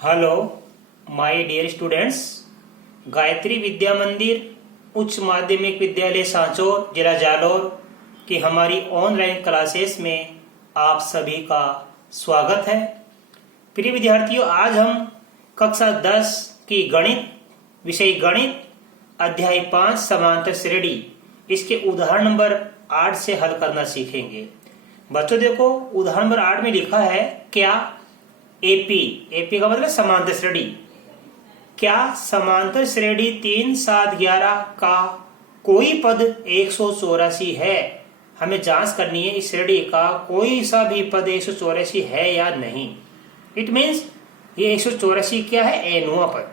Hello my dear students. Gayatri Vidya Mandir उच्च माध्यमिक विद्यालय सांचौर जिला जालौर की हमारी ऑनलाइन क्लासेस में आप सभी का स्वागत है। प्रिय विद्यार्थियों, आज हम कक्षा 10 की गणित विषय गणित अध्याय 5 समांतर श्रेणी इसके उदाहरण नंबर 8 से हल करना सीखेंगे। बच्चों देखो, उदाहरण नंबर 8 में लिखा है क्या एपी का मतलब समांतर श्रेणी। क्या समांतर श्रेणी 3, 7, 11 का कोई पद 184 है? हमें जांच करनी है इस श्रेणी का कोई सा भी पद 184 है या नहीं। इट मीन्स ये 184 क्या है? एनवा पद।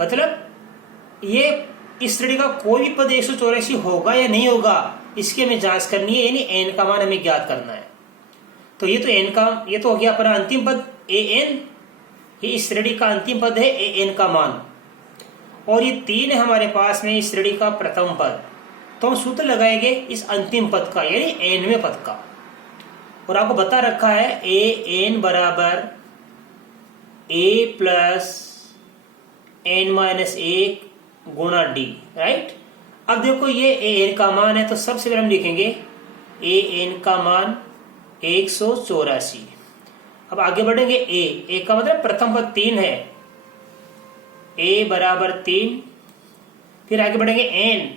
मतलब ये इस श्रेणी का कोई भी पद 184 होगा या नहीं होगा, इसकी हमें जांच करनी है, यानी एन का मान हमें ज्ञात करना है। तो ये तो हो गया अपना अंतिम पद ए एन। ये इस श्रेणी का अंतिम पद है ए एन का मान, और ये 3 है हमारे पास में इस श्रेणी का प्रथम पद। तो हम सूत्र लगाएंगे इस अंतिम पद का, यानी एनवें पद का। और आपको बता रखा है ए एन बराबर ए प्लस एन माइनस 1 गुणा डी, राइट। अब देखो ये ए एन का मान है, तो सबसे पहले हम लिखेंगे ए एन का मान 184। अब आगे बढ़ेंगे ए का मतलब प्रथम पद 3 है, ए बराबर 3। फिर आगे बढ़ेंगे एन,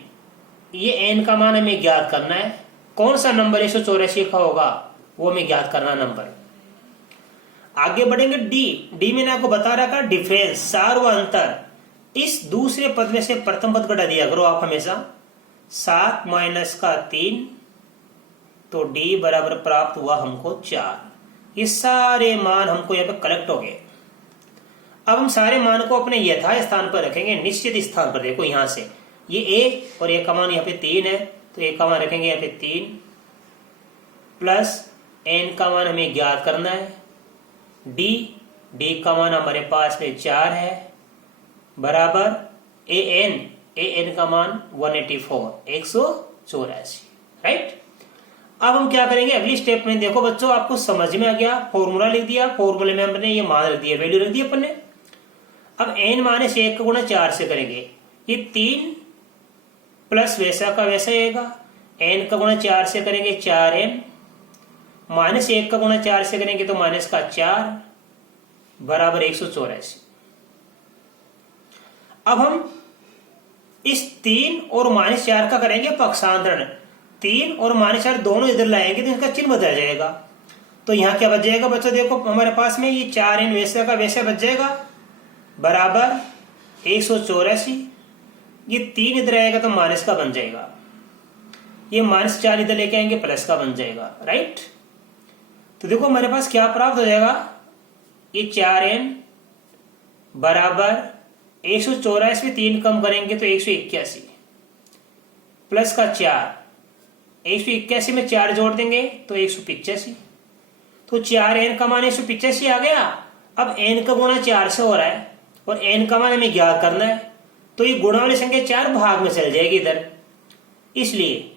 ये एन का मान हमें ज्ञात करना है। कौन सा नंबर 184 का होगा वो हमें ज्ञात करना नंबर। आगे बढ़ेंगे डी मैंने आपको बता रखा डिफरेंस, सार व अंतर। इस दूसरे पद में से प्रथम पद घटा दिया करो आप हमेशा। 7 माइनस का 3, तो डी बराबर प्राप्त हुआ हमको 4। ये सारे मान हमको यहाँ पे कलेक्ट हो गए। अब हम सारे मान को अपने यथा स्थान पर रखेंगे, निश्चित स्थान पर। देखो यहाँ से ये ए और ए का मान यहाँ पे 3 है, तो ए का मान रखेंगे यहाँ पे 3 प्लस एन का मान हमें ज्ञात करना है। डी का मान हमारे पास में 4 है बराबर ए एन का मान 184, राइट। अब हम क्या करेंगे अगली स्टेप में? देखो बच्चों, आपको समझ में आ गया, फॉर्मूला लिख दिया, फॉर्मूले में हमने ये मान रख दिया, वैल्यू रख दी अपन ने। अब n माइनस 1 का गुणा 4 से करेंगे, ये 3 प्लस वैसा का वैसा आएगा। n का गुणा 4 से करेंगे 4n, माइनस 1 का गुणा 4 से करेंगे तो माइनस का 4 बराबर 184। अब हम इस 3 और माइनस 4 का करेंगे पक्षांतरण। 3 और माइनस 4 दोनों इधर लाएंगे तो इसका चिन्ह बदल जाएगा। तो यहाँ क्या बच जाएगा बच्चों? देखो हमारे पास में ये 4n वैसे का वैसे बच जाएगा बराबर 184। ये 3 इधर आएगा तो माइनस का बन जाएगा, ये माइनस 4 इधर लेके आएंगे प्लस का बन जाएगा, राइट। तो देखो हमारे पास क्या प्राप्त हो जाएगा, ये 4n बराबर 184 में 3 कम करेंगे तो 181 प्लस का 4, 181 में 4 जोड़ देंगे तो 185। तो 4n का मान 185 आ गया। अब n का गुणा 4 से हो रहा है और n का मान हमें ज्ञात करना है, तो ये गुणा वाली संख्या 4 भाग में चल जाएगी इधर। इसलिए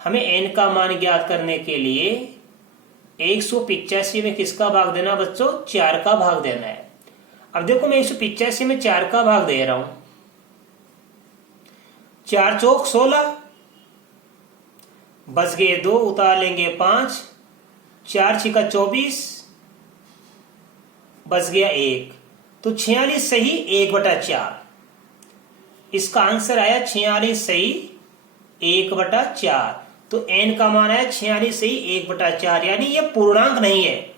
हमें n का मान ज्ञात करने के लिए 185 में किसका भाग देना बच्चों? 4 का भाग देना है। अब देखो मैं 185 में 4 का भाग दे रहा हूं, 4 चौक 16, बच गए 2, उतार लेंगे 5, 4 छिका 24, बच गया 1, तो 46 सही 1/4। इसका आंसर आया 46 सही 1/4। तो n का मान आया 46 सही 1/4, यानी ये पूर्णांक नहीं है।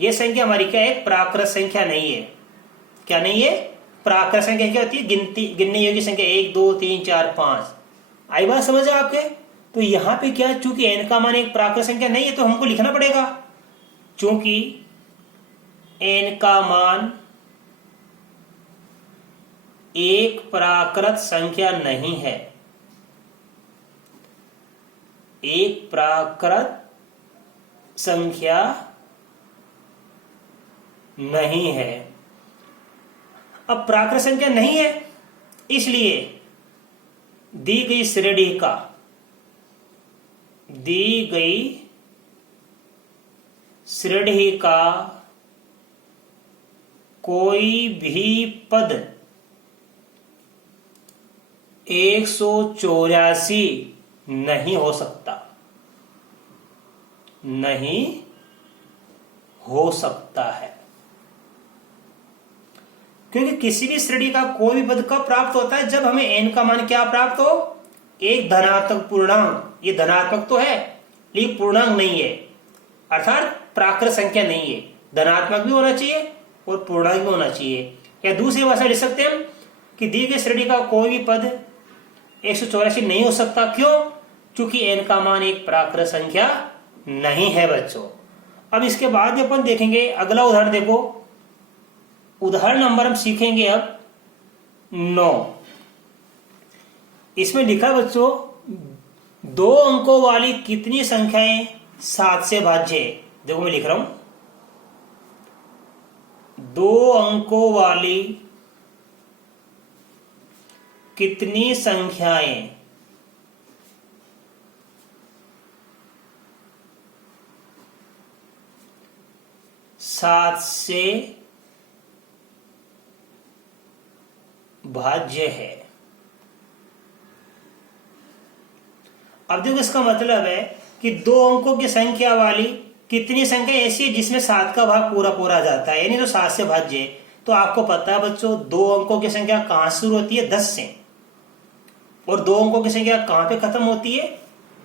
ये संख्या हमारी क्या है? प्राकृत संख्या नहीं है। क्या नहीं है? प्राकृत संख्या क्या होती है? गिनने योग्य संख्या 1 2 3 4 5। आई बात समझ आपके? तो यहां पे क्या, चूंकि n का मान एक प्राकृत संख्या नहीं है तो हमको लिखना पड़ेगा, चूंकि n का मान एक प्राकृत संख्या नहीं है, एक प्राकृत संख्या नहीं है। अब प्राकृत संख्या नहीं है, इसलिए दी गई श्रेणी का कोई भी पद 184 नहीं हो सकता, नहीं हो सकता है। क्योंकि किसी भी श्रेणी का कोई भी पद कब प्राप्त होता है, जब हमें n का मान क्या प्राप्त हो, एक धनात्मक पूर्णांक। ये धनात्मक तो है लेकिन पूर्णांक नहीं है, अर्थात प्राकृत संख्या नहीं है। धनात्मक भी होना चाहिए और पूर्णांक भी होना चाहिए। या दूसरी भाषा लिख सकते हैं हम कि दी गई श्रेणी का कोई भी पद 184 नहीं हो सकता। क्यों? क्योंकि n का मान एक प्राकृत संख्या नहीं है बच्चों। अब इसके बाद अपन देखेंगे अगला उदाहरण। देखो उदाहरण नंबर हम सीखेंगे अब 9। इसमें लिखा है बच्चों, 2 अंकों वाली कितनी संख्याएं 7 से भाज्य है। देखो मैं लिख रहा हूं, 2 अंकों वाली कितनी संख्याएं 7 से भाज्य है। अब देखो इसका मतलब है कि 2 अंकों की संख्या वाली कितनी संख्या ऐसी है जिसमें 7 का भाग पूरा पूरा आ जाता है, यानी तो 7 से भाज्य है। तो आपको पता है बच्चों 2 अंकों की संख्या कहां शुरू होती है, 10 से, और 2 अंकों की संख्या कहां पे खत्म होती है,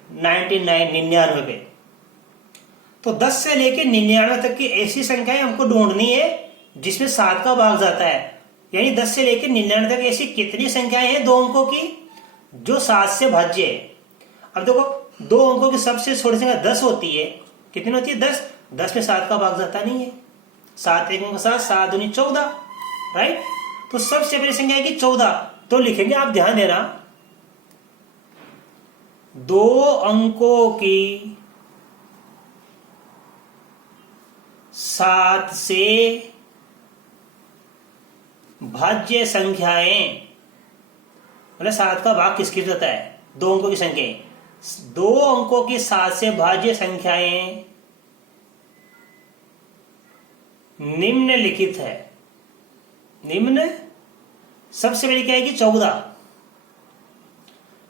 99 पे। तो 10 से लेकर 99 तक की ऐसी संख्याएं हमको ढूंढनी है जिसमें 7 का भाग जाता है। यानी 10 से लेकर 99 तक ऐसी कितनी संख्याएं हैं 2 अंकों की जो 7 से भाज्य है। अब देखो 2 अंकों की सबसे छोटी संख्या 10 होती है। कितनी होती है, 10। 10 में 7 का भाग जाता नहीं है। 7 एक का 7, 7 दूनी 14, राइट। तो सबसे बड़ी संख्या है 14। तो लिखेंगे, आप ध्यान देना, 2 अंकों की 7 से भाज्य संख्याएं, मतलब 7 का भाग किसकी जाता है, 2 अंकों की संख्याएं। 2 अंकों की 7 से भाज्य संख्याएं निम्नलिखित है। निम्न सबसे बड़ी क्या है कि 14,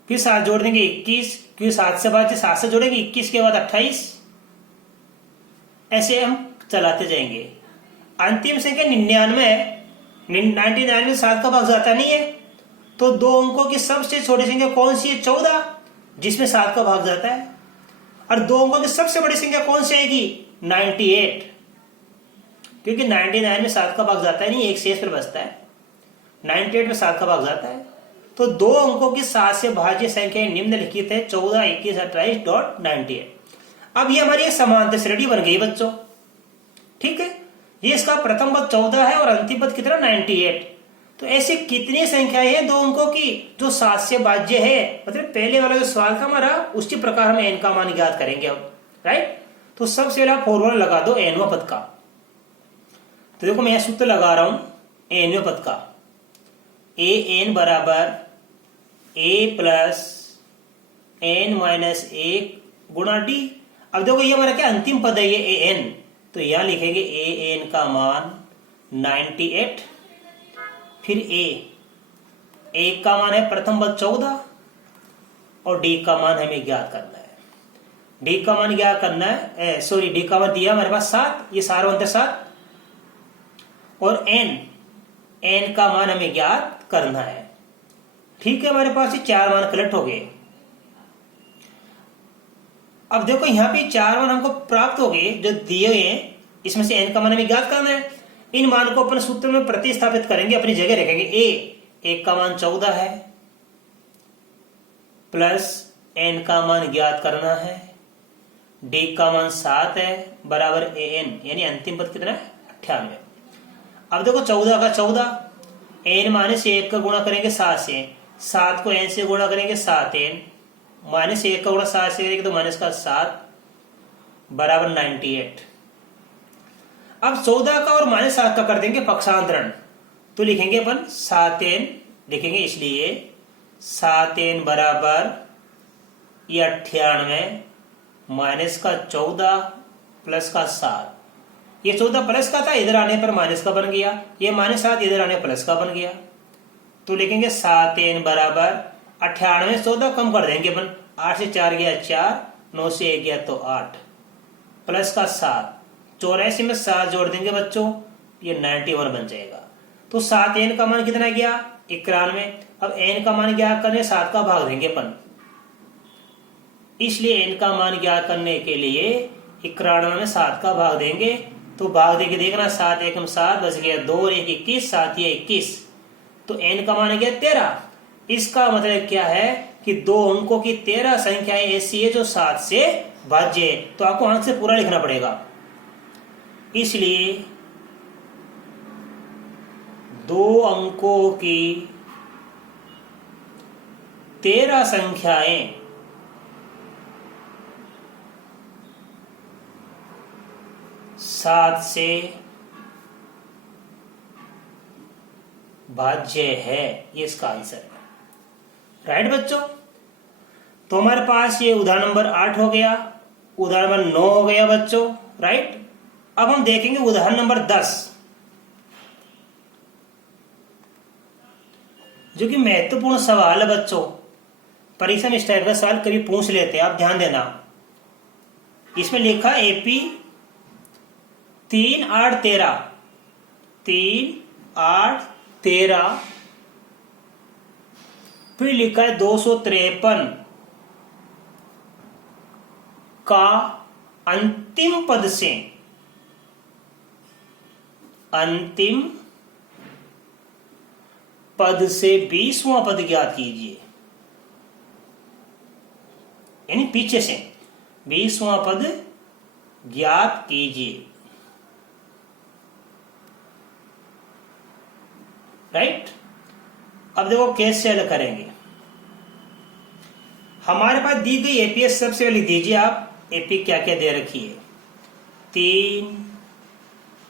फिर 7 जोड़ देंगे 21, क्योंकि 7 से भाज्य 7 से जोड़ेंगे 21 के बाद 28, ऐसे हम चलाते जाएंगे। अंतिम संख्या 99 है। 99 में 7 का भाग जाता नहीं है। तो 2 अंकों की सबसे छोटी संख्या कौन सी है, 14, जिसमें 7 का भाग जाता है। और 2 अंकों की सबसे बड़ी संख्या कौन सी आएगी, 98, क्योंकि 99 में 7 का भाग जाता है नहीं, एक शेष पर बचता है। 98 में 7 का भाग जाता है। तो 2 अंकों की 7 से भाज्य संख्या निम्नलिखित है, 14, 21, 28.98। अब ये हमारी एक समांतर श्रेणी बन गई बच्चों, ठीक है। ये इसका प्रथम पद 14 है और अंतिम पद कितना, 98। तो ऐसी कितनी संख्याएं हैं 2 अंकों की जो 7 से भाज्य है। मतलब पहले वाला जो सवाल था हमारा, उसी प्रकार हम n का मान ज्ञात करेंगे अब, राइट। तो सबसे पहले फॉर्मूला लगा दो nवां पद का। तो देखो मैं यह सूत्र लगा रहा हूं nवें पद का, an बराबर a प्लस n-1 गुणा d। अब देखो ये हमारा क्या अंतिम पद है, ये an, तो यहां लिखेंगे an का मान 98, फिर a का मान है प्रथम पद 14 और d का मान हमें ज्ञात करना है। d का मान ज्ञात करना है, d का मान दिया हमारे पास 7, ये सारा अंतर 7, और n का मान हमें ज्ञात करना है। ठीक है, हमारे पास ये 4 मान कलेक्ट हो गए। अब देखो यहाँ पे 4 मान हमको प्राप्त हो गए जो दिए हुए हैं, इसमें से n का मान हमें ज्ञात करना है। इन मान को अपन सूत्र में प्रतिस्थापित करेंगे, अपनी जगह रखेंगे। a का मान 14 है प्लस n का मान ज्ञात करना है, d का मान 7 है बराबर an, यानी अंतिम पद कितना है, 98। अब देखो 14 का 14, n माइनस 1 का गुणा करेंगे 7 से, 7 को n से गुणा करेंगे 7n, माइनस 1 का गुणा 7 से करेंगे तो माइनस का 7 बराबर 98। अब 14 का और माइनस 7 का कर देंगे पक्षांतरण, तो लिखेंगे अपन 7n लिखेंगे, इसलिए 7n बराबर ये 98 माइनस का 14 प्लस का 7 ये 14 प्लस का था, इधर आने पर माइनस का बन गया। ये -7 इधर आने प्लस का बन गया। तो लिखेंगे 7n बराबर 98, 14 कम कर देंगे अपन, 8 से 4 गया 4, 9 से 1 गया तो 8, प्लस का 7, 84 में 7 जोड़ देंगे बच्चों, ये 91 बन जाएगा। तो 7n का मान कितना गया? 91। अब n का मान ज्ञात करने 7 का भाग देंगे अपन, इसलिए n का मान ज्ञात करने के लिए 91 में 7 का भाग देंगे। तो भाग देके देखना, 7 एकम 7 बच गया 2 और 1 21, 7 या 21, तो n का मान गया 13। इसका मतलब क्या है कि 2 अंकों की 13 संख्याएं ऐसी है जो 7 से भाज्य है। तो आपको आंसर पूरा लिखना पड़ेगा, इसलिए 2 अंकों की 13 संख्याएं सात से भाज्य है, ये इसका आंसर है। राइट बच्चों, तो हमारे पास ये उदाहरण नंबर 8 हो गया, उदाहरण नंबर 9 हो गया बच्चों। राइट, अब हम देखेंगे उदाहरण नंबर 10, जो कि महत्वपूर्ण सवाल है बच्चों। परीक्षा में इस टाइप का सवाल कभी पूछ लेते हैं, आप ध्यान देना। इसमें लिखा एपी 3 8 13, 3 8 13, फिर लिखा है 253 का अंतिम पद से 20वां पद ज्ञात कीजिए। यानी पीछे से 20वां पद ज्ञात कीजिए। राइट, अब देखो कैसे हल करेंगे। हमारे पास दी गई एपीएस सबसे पहले लिख दीजिए आप, एपी क्या क्या दे रखी है। 3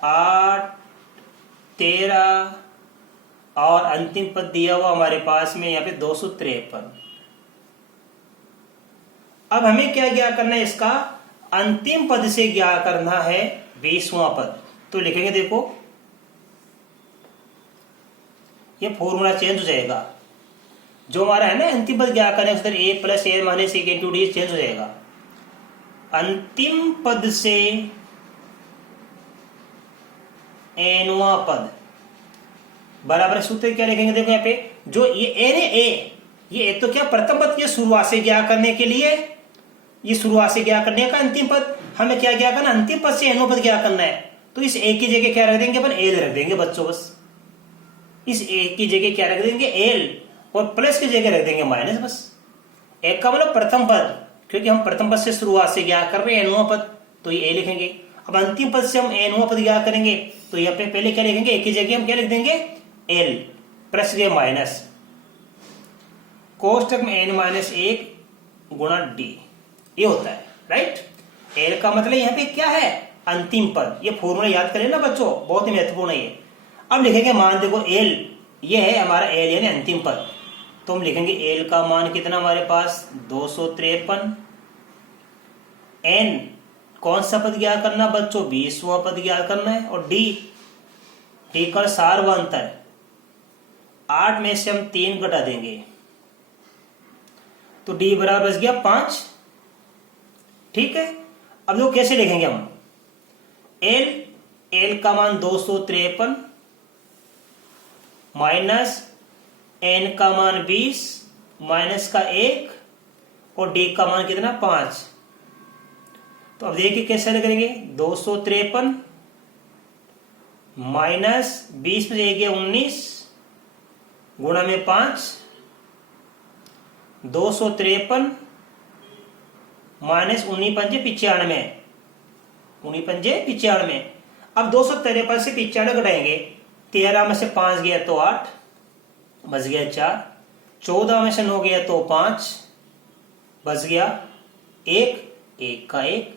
8 13 और अंतिम पद दिया हुआ हमारे पास में यहाँ पे 253। अब हमें क्या ज्ञात करना है? इसका अंतिम पद से ज्ञात करना है 20वां पद। तो लिखेंगे, देखो ये फॉर्मूला चेंज हो जाएगा। जो हमारा है ना अंतिम पद ज्ञात करने उधर a plus a minus a into D change हो जाएगा। अंतिम पद से nवां पद बराबर सूत्र क्या लिखेंगे? देखो यहाँ पे जो ये n है, ये तो क्या प्रथम पद की शुरुआत से ज्ञात करने के लिए, ये शुरुआत से ज्ञात करने का अंतिम पद हमें क्या ज्ञात करना? अंतिम पद से nवां पद ज्ञात करना है। तो इस a की जगह क्या रख देंगे अपन? l रख देंगे बच्चों। बस इस a की जगह क्या रख देंगे? l, और प्लस की जगह रख देंगे माइनस। बस एक का मतलब प्रथम पद, क्योंकि हम प्रथम पद से शुरुआत से ज्ञात कर रहे हैं nवां पद, तो ये a लिखेंगे। अब अंतिम पद से हम nवां पद ज्ञात करेंगे, तो यहाँ पे पहले क्या लिखेंगे? a की जगह हम क्या लिख देंगे? l प्लस के माइनस, कोष्टक में n-1 गुणा d, ये होता है। राइट, l का मतलब यहाँ पे क्या है? अंतिम पद। ये फॉर्मूला याद करें ना बच्चों, बहुत ही महत्वपूर्ण है ये। अब लिखेंगे मान, देखो l ये है हमारा l यानी अंतिम पद, तो हम लिखेंगे l का मान कितना हमारे पास? 253। n कौन सा पद ज्ञात करना बच्चों? 20वां पद ज्ञात करना है। और d का सारवांतर 8 में से हम 3 घटा देंगे, तो d बराबर बच गया 5। ठीक है, अब लोग कैसे लिखेंगे हम? l का मान 253 माइनस n का मान 20 माइनस का 1 और d का मान कितना? 5। तो अब देखिए कैसे हल करेंगे? 253 माइनस 20 में 1 19 गुणा में 5, 253 माइनस 19 पंजे 95, 19 पंजे 95। अब 253 से 95 घटाएंगे, 13 में से 5 गया तो 8, बच गया 4, 14 में से 9 गया तो 5, बच गया 1, 1 का 1,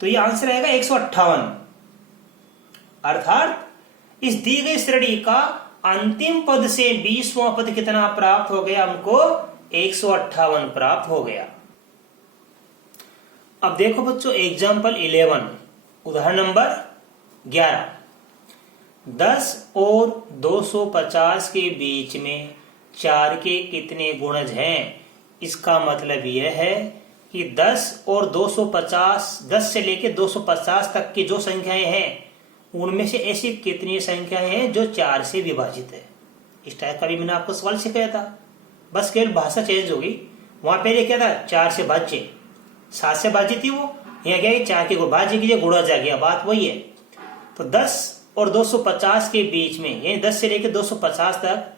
तो ये आंसर आएगा 158। अर्थात इस दी गई श्रेणी का अंतिम पद से 20वां पद कितना प्राप्त हो गया? हमको 158 प्राप्त हो गया। अब देखो बच्चों एग्जाम्पल 11, उदाहरण नंबर 11। 10 और 250 के बीच में 4 के कितने गुणज हैं? इसका मतलब यह है कि 10 और 250, 10 से लेकर 250 तक की जो संख्याएं हैं उनमें से ऐसी कितनी संख्याएं हैं जो 4 से विभाजित है। इस टाइप का भी मैंने आपको सवाल सिखाया था, बस केवल भाषा चेंज होगी। वहां पहले क्या था, 4 से भाज्य, 7 से भाज्य थी वो, यहाँ क्या है 4 के को भाज्य कीजिए गुणा जा गया, बात वही है। तो 10 और 250 के बीच में यानी 10 से लेकर 250 तक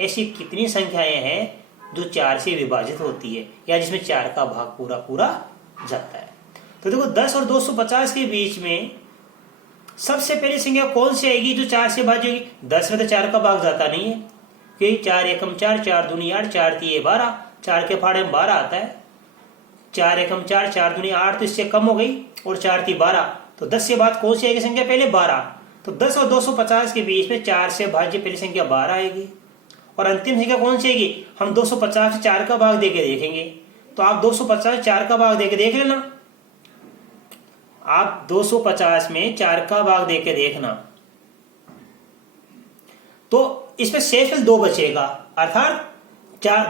ऐसी कितनी संख्याएं हैं जो 4 से विभाजित होती है या जिसमें 4 का भाग पूरा पूरा जाता है। तो देखो 10 और 250 के बीच में सबसे पहली संख्या कौन सी आएगी जो 4 से भाज्य होगी? 10 में तो 4 का भाग जाता नहीं है, क्योंकि 4 एकम 4, 4 दूनी 8, 4 तीय 12, 4 के फाड़े में 12 आता है। 4 एकम 4, 4 दूनी 8 तो इससे कम हो गई, और 4 तीय 12, तो 10 से बाद कौन सी आएगी संख्या पहले? 12। तो 10 और 250 के बीच में 4 से भाज्य पहली संख्या 12 आएगी, और अंतिम संख्या कौन सी आएगी? हम 250 से 4 का भाग देके देखेंगे। तो आप 250 से 4 का भाग देके देख लेना, आप 250 में 4 का भाग देके देखना, तो इसमें शेष 2 बचेगा, अर्थात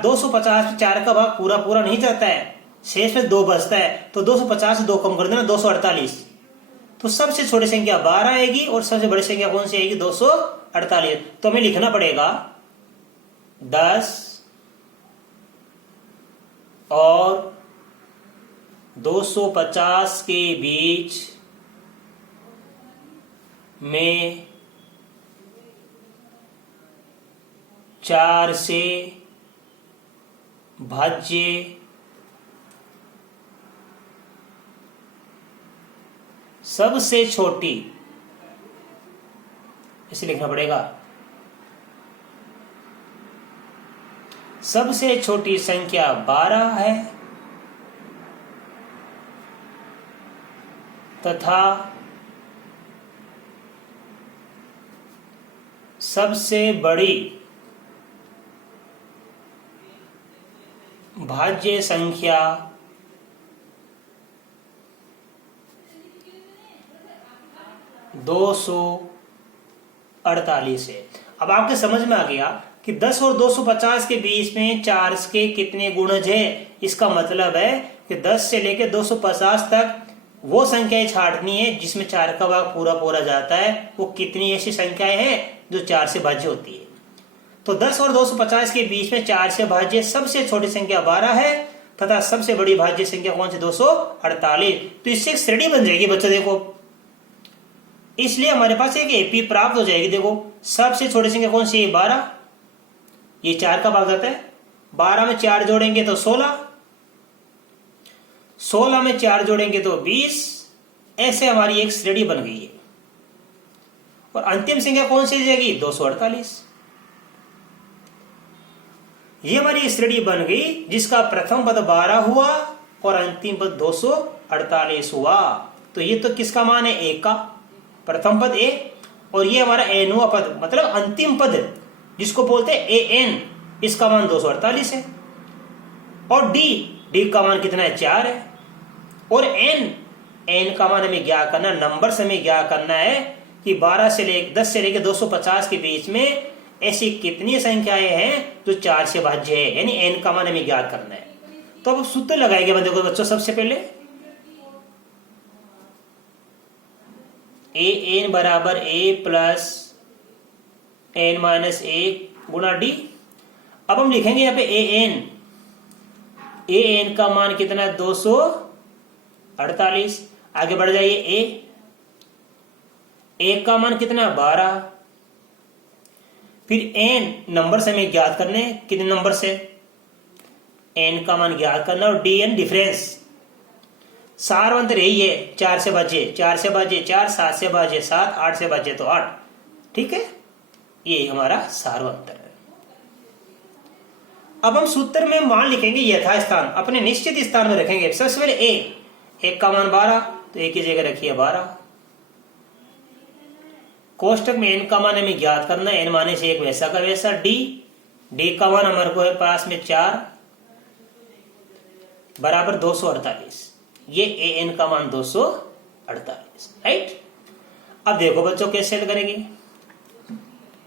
250 में 4 का भाग पूरा पूरा नहीं जाता है, शेष में 2 बचता है। तो 250 से 2 कम कर देना, 248। तो सबसे छोटी संख्या 12 आएगी और सबसे बड़ी संख्या कौन सी आएगी? 248। तो हमें लिखना पड़ेगा 10 और 250 के बीच में 4 से भाज्य सबसे छोटी, इसे लिखना पड़ेगा, सबसे छोटी संख्या 12 है तथा सबसे बड़ी भाज्य संख्या 248 है। अब आपके समझ में आ गया कि 10 और 250 के बीच में 4 के कितने गुणज है। इसका मतलब है कि 10 से लेकर 250 तक वो संख्याएं छांटनी है जिसमें 4 का भाग पूरा पूरा जाता है। वो कितनी ऐसी संख्याएं हैं जो 4 से भाज्य होती है। तो 10 और 250 के बीच में 4 से भाज्य सबसे छोटी संख्या 12 है तथा सबसे बड़ी भाज्य संख्या कौन सी? 248। तो इससे एक श्रेणी बन जाएगी बच्चों, देखो, इसलिए हमारे पास एक एपी प्राप्त हो जाएगी। देखो सबसे छोटी संख्या कौन सी है? 12, ये 4 का भाग जाता है। 12 में 4 जोड़ेंगे तो 16, 16 में 4 जोड़ेंगे तो 20। ऐसे हमारी एक श्रेणी बन गई है। और अंतिम संख्या कौन सी जाएगी? 248। ये हमारी श्रेणी बन गई जिसका प्रथम पद 12 हुआ और अंतिम पद 248 हुआ। तो ये तो किसका मान है? ए का, प्रथम पद ए, और ये हमारा एनवा पद मतलब अंतिम पद जिसको बोलते हैं ए एन, इसका मान 248 है। और डी का मान कितना है? 4 है। और एन का मान हमें क्या करना, नंबर से हमें क्या करना है कि 10 से लेकर 250 के बीच में ऐसी कितनी संख्याएं हैं जो 4 से भाज्य है, यानी एन का मान हमें ज्ञात करना है। तो अब सूत्र लगाएंगे बच्चों। सबसे पहले ए एन बराबर ए प्लस एन माइनस ए गुणा डी। अब हम लिखेंगे यहाँ पे ए एन का मान कितना है? 248। आगे बढ़ जाइए, ए का मान कितना है? 12। फिर एन नंबर से हमें ज्ञात करने, कितने नंबर से? एन का मान ज्ञात करना, और डी एन डिफरेंस। सार अंतर यही है, 4 से भाज्य 4, 7 से भाज्य 7, 8 से भाज्य तो 8। ठीक है, ये हमारा सार्वंतर है। अब हम सूत्र में मान लिखेंगे यथास्थान, अपने निश्चित स्थान में रखेंगे। सबसे पहले ए का मान 12, तो ए की जगह रखिए 12। कोष्टक में एन का मान हमें ज्ञात करना है, एन माने से एक वैसा का वैसा। डी का मान हमारे को है पास में 4 बराबर 248। ये ए एन का मान 248, राइट। अब देखो बच्चों कैसे हल करेंगे।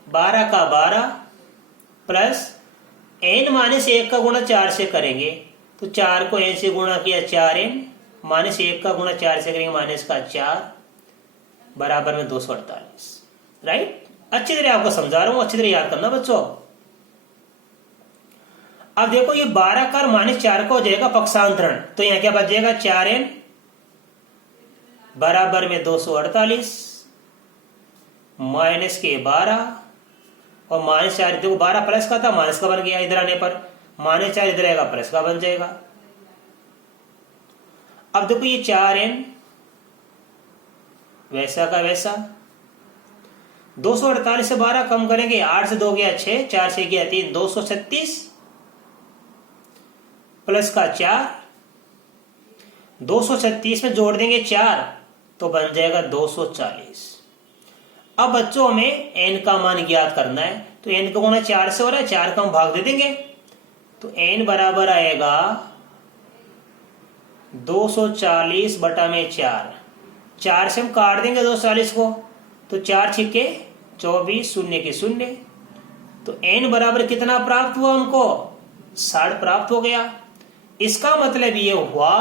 12 का 12 प्लस n-1 का गुणा 4 से करेंगे तो 4 को n से गुणा किया 4n -1 का गुणा 4 से करेंगे माइनस का 4 बराबर में 248। राइट, अच्छी तरह आपको समझा रहा हूं, अच्छी तरह याद करना बच्चों। अब देखो ये 12 का -4 का हो जाएगा पक्षांतरण, तो यहां क्या बच जाएगा 4n बराबर में 248 माइनस के 12 और -4 देखो 12 प्लस का था माइनस का बन गया, इधर आने पर -4 इधर आएगा प्लस का बन जाएगा। अब देखो ये 4n वैसा का वैसा 248 से 12 कम करेंगे 8 से 2 गया 6 4 से गया 3 236 प्लस का 4 236 में जोड़ देंगे 4 तो बन जाएगा 240। अब बच्चों हमें n का मान ज्ञात करना है तो n का गुणा 4 से हो रहा है 4 का हम भाग दे देंगे तो n बराबर आएगा 240 बटा में 4 से हम काट देंगे 240 को तो 4 छिक्के 24 शून्य के शून्य तो n बराबर कितना प्राप्त हुआ हमको 60 प्राप्त हो गया। इसका मतलब ये हुआ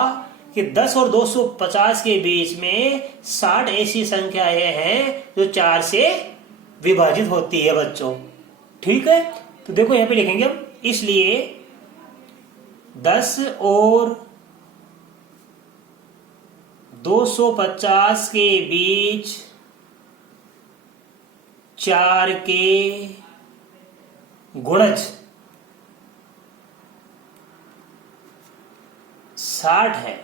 कि 10 और 250 के बीच में 60 ऐसी संख्याएं हैं जो 4 से विभाजित होती है बच्चों। ठीक है, तो देखो यहां पे लिखेंगे हम, इसलिए 10 और 250 के बीच 4 के गुणज 60 है,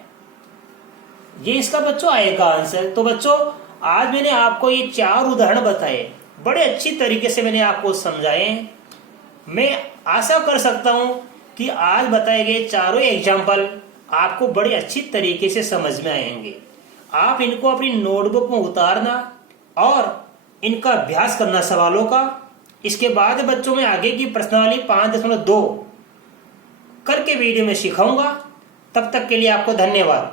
ये इसका बच्चों आएगा आंसर। तो बच्चों आज मैंने आपको ये 4 उदाहरण बताए, बड़े अच्छी तरीके से मैंने आपको समझाए। मैं आशा कर सकता हूं कि आज बताए गए चारों एग्जाम्पल आपको बड़े अच्छी तरीके से समझ में आएंगे। आप इनको अपनी नोटबुक में उतारना और इनका अभ्यास करना सवालों का। इसके बाद बच्चों में आगे की प्रश्नावली 5.2 करके वीडियो में सिखाऊंगा। तब तक के लिए आपको धन्यवाद।